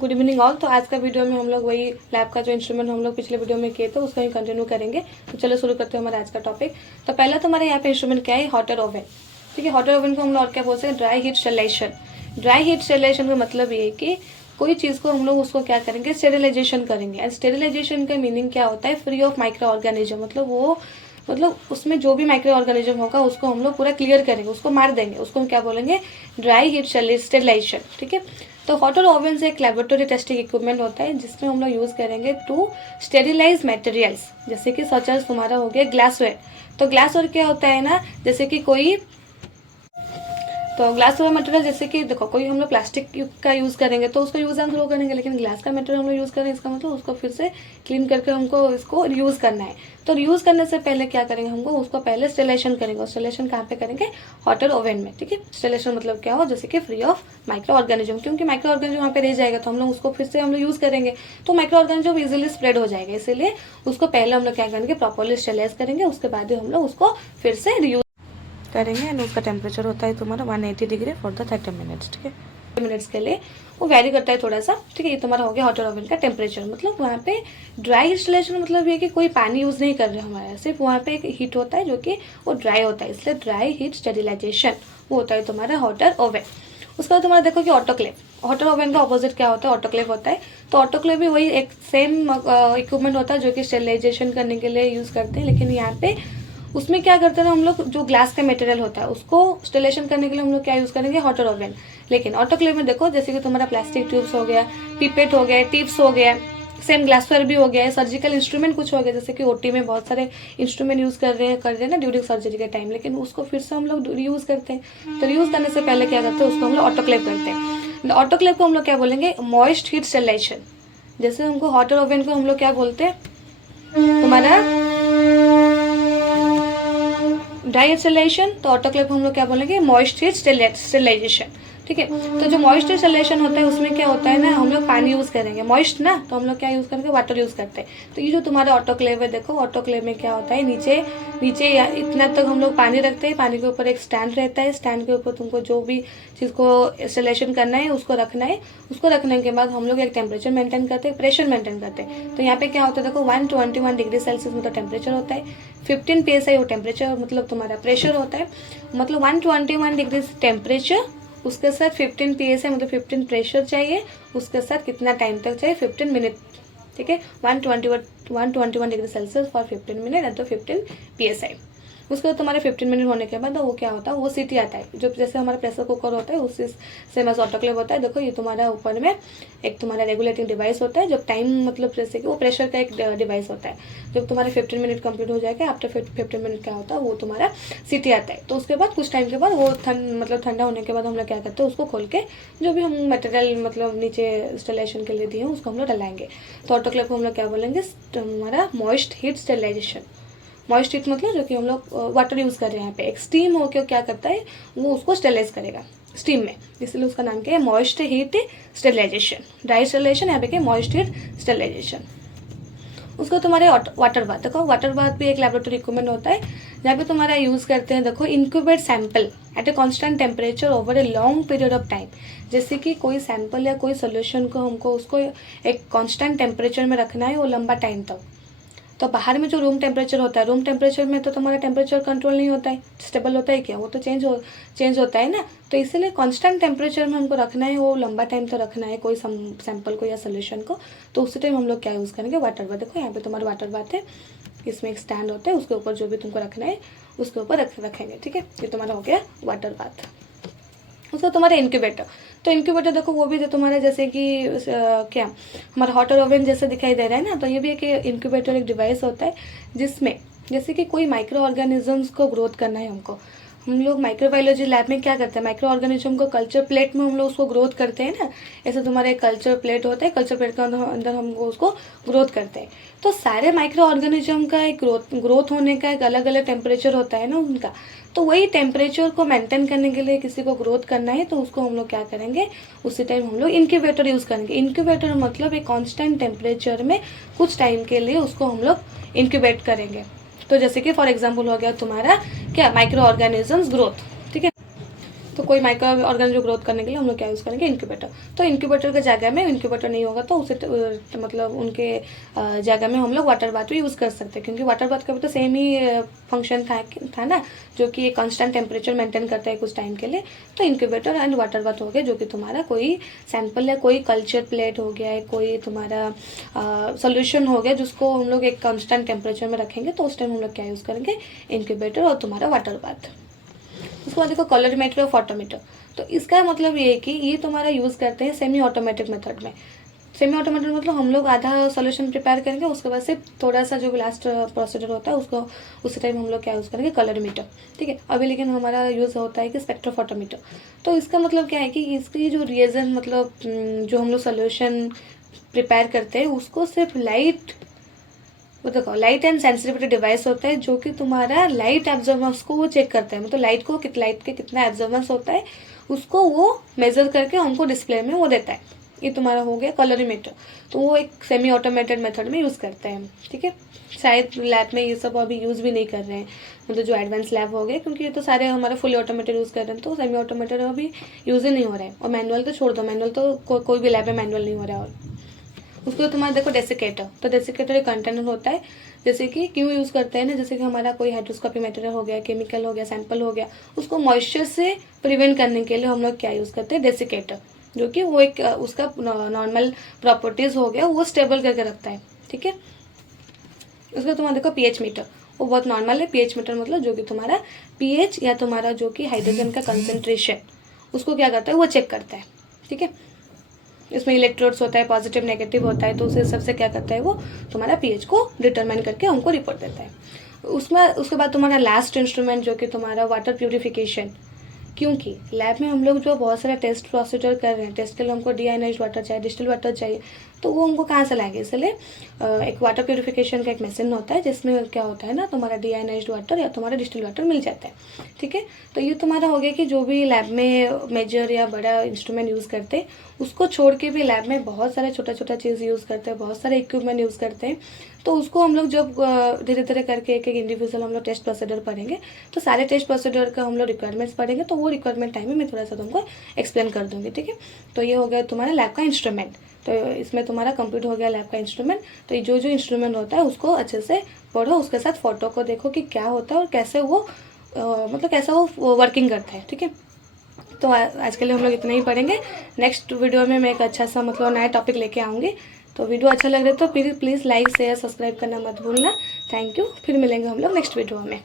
Good evening all. तो आज का वीडियो में हम लोग वही लैब का जो इंस्ट्रूमेंट हम लोग पिछले वीडियो में किए थे उसका ही कंटिन्यू करेंगे। तो चलो शुरू करते हैं हमारा आज का टॉपिक। तो पहला तो हमारे यहाँ पे इंस्ट्रूमेंट क्या है, हॉटर ओवन। ठीक है, हॉटर ओवन को हम लोग और क्या बोलते हैं, dry heat sterilisation. Dry heat sterilisation का मतलब ये है कि कोई चीज़ को हम लोग उसको क्या करेंगे, स्टेरिलाइजेशन करेंगे। एंड स्टेरिलाइजेशन का मीनिंग क्या होता है, फ्री ऑफ माइक्रो ऑर्गेनिज्म। मतलब उसमें जो भी माइक्रो ऑर्गेनिज्म होगा उसको हम लोग पूरा क्लियर करेंगे, उसको मार देंगे, उसको हम क्या बोलेंगे, ड्राई हीट स्टेरिलाइजेशन। ठीक है, तो हॉटर ओवन से एक लेबोरेटरी टेस्टिंग इक्विपमेंट होता है जिसमें हम लोग यूज़ करेंगे टू स्टेरिलाइज मटेरियल्स। जैसे कि सच एज तुम्हारा हो गया ग्लासवेयर। तो ग्लासवेयर क्या होता है ना, जैसे कि कोई तो ग्लास वाला मटेरियल, जैसे कि देखो कोई हम लोग प्लास्टिक का यूज़ करेंगे तो उसको यूज़ एंड थ्रो करेंगे, लेकिन ग्लास का मटेरियल हम लोग यूज़ करें इसका मतलब उसको फिर से क्लीन करके हमको इसको यूज़ करना है। तो यूज़ करने से पहले क्या करेंगे, हमको उसको पहले स्टेरिलाइजेशन करेंगे। स्टेरिलाइजेशन कहाँ पे करेंगे, हॉटर ओवन में। ठीक है, स्टेरिलाइजेशन मतलब क्या हो, जैसे कि फ्री ऑफ माइक्रो ऑर्गेनिज्म, क्योंकि माइक्रो ऑर्गेनिज्म वहाँ पे रह जाएगा तो हम लोग उसको फिर से हम लोग यूज़ करेंगे तो माइक्रो ऑर्गेनिज्म इजीली स्प्रेड हो जाएगा। इसीलिए उसको पहले हम लोग क्या करेंगे, प्रॉपरली स्टेरिलाइज करेंगे, उसके बाद ही हम लोग उसको फिर से रीयूज करेंगे। एंड उसका टेम्परेचर होता है तुम्हारा 180 डिग्री फॉर द 30 मिनट्स। ठीक है, 30 मिनट्स के लिए वो वैरी करता है थोड़ा सा। ठीक है, ये तुम्हारा हो गया हॉटर ओवन का टेम्परेचर। मतलब वहाँ पे ड्राई इंस्टॉलेशन मतलब ये कि कोई पानी यूज़ नहीं कर रहे हमारा, सिर्फ वहाँ पे एक हीट होता है जो कि वो ड्राई होता है, इसलिए ड्राई हीट स्टेरिलाइजेशन वो होता है तुम्हारा हॉटर ओवन। उसके बाद तुम्हारा देखो कि ऑटोक्लेव। हॉटर ओवन का ऑपोजिट क्या होता है, ऑटोक्लेव होता है। तो ऑटोक्लेव भी वही एक सेम इक्विपमेंट होता है जो कि स्टेरिलाइजेशन करने के लिए यूज़ करते हैं, लेकिन यहाँ पे उसमें क्या करते हैं हम लोग, जो ग्लास का मटेरियल होता है उसको स्टेरिलाइजेशन करने के लिए हम लोग क्या यूज़ करेंगे, हॉटर ओवन। लेकिन ऑटोक्लेव में देखो, जैसे कि तुम्हारा प्लास्टिक ट्यूब्स हो गया, पिपेट हो गया, टिप्स हो गया, सेम ग्लासवेयर भी हो गया है, सर्जिकल इंस्ट्रूमेंट कुछ हो गया, जैसे कि ओटी में बहुत सारे इंस्ट्रूमेंट यूज़ कर रहे हैं ना ड्यूरिंग सर्जरी के टाइम, लेकिन उसको फिर से हम लोग रीयूज़ करते हैं। तो रीयूज़ करने से पहले क्या करते हैं, उसको हम लोग ऑटोक्लेव करते हैं। ऑटोक्लेव को हम लोग क्या बोलेंगे, मॉइस्ट हीट स्टेरिलाइजेशन। जैसे हमको हॉटर ओवन को हम लोग क्या बोलते हैं, तुम्हारा ड्राई स्टेरिलाइजेशन। तो ऑटोक्लेव को हम लोग क्या बोलेंगे, मॉइस्ट हीट स्टेरिलाइजेशन। ठीक है, तो जो मॉइस्ट स्टेरिलाइजेशन होता है उसमें क्या होता है ना, हम लोग पानी यूज़ करेंगे, मॉइस्ट ना, तो हम लोग क्या यूज़ करेंगे, वाटर यूज़ करते हैं। तो ये जो तुम्हारा ऑटोक्लेव है, देखो ऑटोक्लेव में क्या होता है, नीचे नीचे इतना तक हम लोग पानी रखते हैं, पानी के ऊपर एक स्टैंड रहता है, स्टैंड के ऊपर तुमको जो भी चीज़ को स्टेरिलाइजेशन करना है उसको रखना है। उसको रखने के बाद हम लोग एक टेम्परेचर मेंटेन करते हैं, प्रेशर मेंटेन करते हैं। तो यहाँ पे क्या होता है, देखो 121 डिग्री सेल्सियस मतलब टेम्परेचर होता है, 15 psi वो टेम्परेचर मतलब तुम्हारा प्रेशर होता है। मतलब 121 डिग्री टेम्परेचर, उसके साथ 15 psi मतलब 15 प्रेशर चाहिए, उसके साथ कितना टाइम तक चाहिए, 15 मिनट। ठीक है, 121 degree Celsius for 15 minute at the 15 psi। उसके बाद तुम्हारे 15 मिनट होने के बाद वो क्या होता है, वो सीटी आता है, जो जैसे हमारा प्रेशर कुकर होता है उसी सेम एज ऑटोक्लेव होता है। देखो ये तुम्हारा ऊपर में एक तुम्हारा रेगुलेटिंग डिवाइस होता है, जब टाइम मतलब जैसे कि वो प्रेशर का एक डिवाइस होता है। जब तुम्हारे 15 मिनट कंप्लीट हो जाएगा, आफ्टर 15 मिनट क्या होता है, वो तुम्हारा सीटी आता है। तो उसके बाद कुछ टाइम के बाद वो ठंडा होने के बाद हम लोग क्या करते हैं, उसको खोल के जो भी हम मटेरियल मतलब नीचे स्टेरिलाइजेशन के लिए दिए हैं उसको हम लोग डलाएंगे। तो ऑटोक्लेव को हम लोग क्या बोलेंगे, हमारा moist heat sterilisation. Moist heat मतलब जो कि हम लोग वाटर यूज़ कर रहे हैं, यहाँ पे एक स्टीम होकर क्या करता है, वो उसको स्टेरिलाइज करेगा स्टीम में, इसलिए उसका नाम क्या है, moist heat sterilisation. Dry sterilisation, यहाँ पे क्या, मॉइस्ट हीट स्टेरिलाइजेशन। उसको तुम्हारे वाटर बाथ, देखो वाटर बाथ भी एक लैबोरेटरी इक्विपमेंट होता है जहाँ पे तुम्हारा यूज़ करते हैं, देखो incubate sample at a constant temperature over a long period of time. जैसे कि कोई सैंपल या कोई सोल्यूशन को हमको उसको एक कांस्टेंट टेम्परेचर में रखना है वो लंबा टाइम तक। तो बाहर में जो रूम टेम्परेचर होता है, रूम टेम्परेचर में तो तुम्हारा टेम्परेचर कंट्रोल नहीं होता है, स्टेबल होता है क्या, वो तो चेंज होता है ना। तो इसीलिए कांस्टेंट टेम्परेचर में हमको रखना है, वो लंबा टाइम तक रखना है कोई सैंपल को या सोल्यूशन को। तो उसी टाइम हम लोग क्या यूज़ करेंगे, वाटर बाथ। देखो यहाँ पे तुम्हारा वाटर बाथ है, इसमें एक स्टैंड होता है, उसके ऊपर जो भी तुमको रखना है उसके ऊपर रखेंगे। ठीक है, ये तुम्हारा हो गया वाटर बाथ। उसका तुम्हारा इंक्यूबेटर। तो इंक्यूबेटर देखो वो भी तुम्हारा जैसे कि क्या हमारा हॉटर ओवन जैसे दिखाई दे रहा है ना, तो ये भी एक इंक्यूबेटर एक डिवाइस होता है जिसमें जैसे कि कोई माइक्रो ऑर्गेनिजम्स को ग्रोथ करना है हमको। हम लोग माइक्रोबायोलॉजी लैब में क्या करते हैं, माइक्रो ऑर्गेनिज्म को कल्चर प्लेट में हम लोग उसको ग्रोथ करते हैं ना, ऐसे तुम्हारे कल्चर प्लेट होता है, कल्चर प्लेट के अंदर हम उसको ग्रोथ करते हैं। तो सारे माइक्रो ऑर्गेनिज्म का एक ग्रोथ होने का एक अलग अलग टेम्परेचर होता है ना उनका। तो वही टेम्परेचर को मेंटेन करने के लिए किसी को ग्रोथ करना है तो उसको हम लोग क्या करेंगे, उसी टाइम हम लोग इंक्यूबेटर यूज़ करेंगे। इंक्यूबेटर मतलब एक कांस्टेंट टेम्परेचर में कुछ टाइम के लिए उसको हम लोग इंक्यूबेट करेंगे। तो जैसे कि फॉर एग्जांपल हो गया तुम्हारा क्या, माइक्रो ऑर्गेनिजम्स ग्रोथ। ठीक है, तो कोई माइक्रो ऑर्गेनिज्म जो ग्रोथ करने के लिए हम लोग क्या यूज़ करेंगे, इंक्यूबेटर। तो इंक्यूबेटर के जगह में इंक्यूबेटर नहीं होगा तो उसे मतलब उनके जगह में हम लोग वाटर बाथ भी यूज़ कर सकते हैं, क्योंकि वाटर बाथ का भी तो सेम ही फंक्शन था ना, जो कि एक कांस्टेंट टेम्परेचर मेंटेन करता है कुछ टाइम के लिए। तो इंक्यूबेटर एंड वाटर बाथ हो गया, जो कि तुम्हारा कोई सैंपल या कोई कल्चर प्लेट हो गया है, कोई तुम्हारा सोल्यूशन हो गया जिसको हम लोग एक कांस्टेंट टेम्परेचर में रखेंगे, तो उस टाइम हम लोग क्या यूज़ करेंगे, इंक्यूबेटर और तुम्हारा वाटर बाथ। उसके बाद देखो कलरीमीटर और फोटोमीटर। तो इसका मतलब ये है कि ये तुम्हारा यूज़ करते हैं सेमी ऑटोमेटिक मेथड में। सेमी ऑटोमेटिक मतलब हम लोग आधा सॉल्यूशन प्रिपेयर करेंगे, उसके बाद सिर्फ थोड़ा सा जो लास्ट प्रोसीजर होता है उसको उसी टाइम हम लोग क्या यूज़ करेंगे, कलरीमीटर। ठीक है, अभी लेकिन हमारा यूज़ होता है कि स्पेक्ट्रोफोटोमीटर। तो इसका मतलब क्या है कि इसकी जो रिएजन मतलब जो हम लोग सॉल्यूशन प्रिपेयर करते हैं उसको सिर्फ लाइट, वो देखो लाइट एंड सेंसिटिविटी डिवाइस होता है जो कि तुम्हारा लाइट एब्जॉर्बेंस को वो चेक करता है, मतलब लाइट के कितना एब्जॉर्बेंस होता है उसको वो मेजर करके हमको डिस्प्ले में वो देता है। ये तुम्हारा हो गया कलरीमीटर। तो वो एक सेमी ऑटोमेटेड मेथड में यूज़ करते हैं, ठीक है। शायद लैब में ये सब अभी यूज़ भी नहीं कर रहे हैं, मतलब जो एडवांस लैब हो गए, क्योंकि ये तो सारे हमारे फुली ऑटोमेटेड यूज़ कर रहे हैं, तो सेमी ऑटोमेटेड अभी यूज़ ही नहीं हो रहा है। और मैनुअल तो छोड़ दो, मैनुअल तो कोई भी लैब में मैनुअल नहीं हो रहा है। और उसको तुम्हारा देखो डेसिकेटर। तो डेसिकेटर एक कंटेनर होता है, जैसे कि क्यों यूज़ करते हैं ना, जैसे कि हमारा कोई हाइड्रोस्कोपी मटेरियल हो गया, केमिकल हो गया, सैंपल हो गया, उसको मॉइस्चर से प्रिवेंट करने के लिए हम लोग क्या यूज़ करते हैं, डेसिकेटर, जो कि वो एक उसका नॉर्मल प्रॉपर्टीज़ हो गया वो स्टेबल करके रखता है, ठीक है। उसका तुम्हारा देखो पीएच मीटर, वो बहुत नॉर्मल है। पीएच मीटर मतलब जो कि तुम्हारा पीएच या तुम्हारा जो कि हाइड्रोजन का कंसंट्रेशन उसको क्या करता है, वो चेक करता है, ठीक है। इसमें इलेक्ट्रोड्स होता है, पॉजिटिव नेगेटिव होता है, तो उस हिसाब से क्या करता है वो तुम्हारा पीएच को डिटरमाइन करके हमको रिपोर्ट देता है। उसमें उसके बाद तुम्हारा लास्ट इंस्ट्रूमेंट जो कि तुम्हारा वाटर प्यूरिफिकेशन, क्योंकि लैब में हम लोग जो बहुत सारे टेस्ट प्रोसीजर कर रहे हैं, टेस्ट के लिए हमको डीआयोनाइज्ड वाटर चाहिए, डिस्टिल वाटर चाहिए, तो वो हमको कहाँ से लाएंगे, इसलिए एक वाटर प्यूरिफिकेशन का एक मशीन होता है जिसमें क्या होता है ना, तुम्हारा डीआयोनाइज्ड वाटर या तुम्हारा डिस्टिल वाटर मिल जाता है, ठीक है। तो ये तुम्हारा हो गया कि जो भी लैब में मेजर या बड़ा इंस्ट्रूमेंट यूज़ करते हैं उसको छोड़ के भी लैब में बहुत सारे छोटा छोटा चीज़ यूज़ करते हैं, बहुत सारे इक्विपमेंट यूज़ करते हैं। तो उसको हम लोग जब धीरे धीरे करके एक एक इंडिविजुअल हम लोग टेस्ट प्रोसीजर पढ़ेंगे, तो सारे टेस्ट प्रोसीजर का हम लोग रिक्वायरमेंट्स पढ़ेंगे, तो वो रिक्वायरमेंट टाइम में मैं थोड़ा सा तुमको एक्सप्लेन कर दूँगी, ठीक है। तो ये हो गया तुम्हारा लैब का इंस्ट्रूमेंट। तो इसमें तुम्हारा कंप्लीट हो गया लैब का इंस्ट्रूमेंट। तो ये जो जो इंस्ट्रूमेंट होता है उसको अच्छे से पढ़ो, उसके साथ फोटो को देखो कि क्या होता है और कैसे वो मतलब कैसा वो वर्किंग करता है, ठीक है। तो आज के लिए हम लोग इतना ही पढ़ेंगे। नेक्स्ट वीडियो में मैं एक अच्छा सा मतलब नया टॉपिक लेके आऊँगी। तो वीडियो अच्छा लग रहा है तो प्लीज़ लाइक शेयर सब्सक्राइब करना मत भूलना। थैंक यू, फिर मिलेंगे हम लोग नेक्स्ट वीडियो में।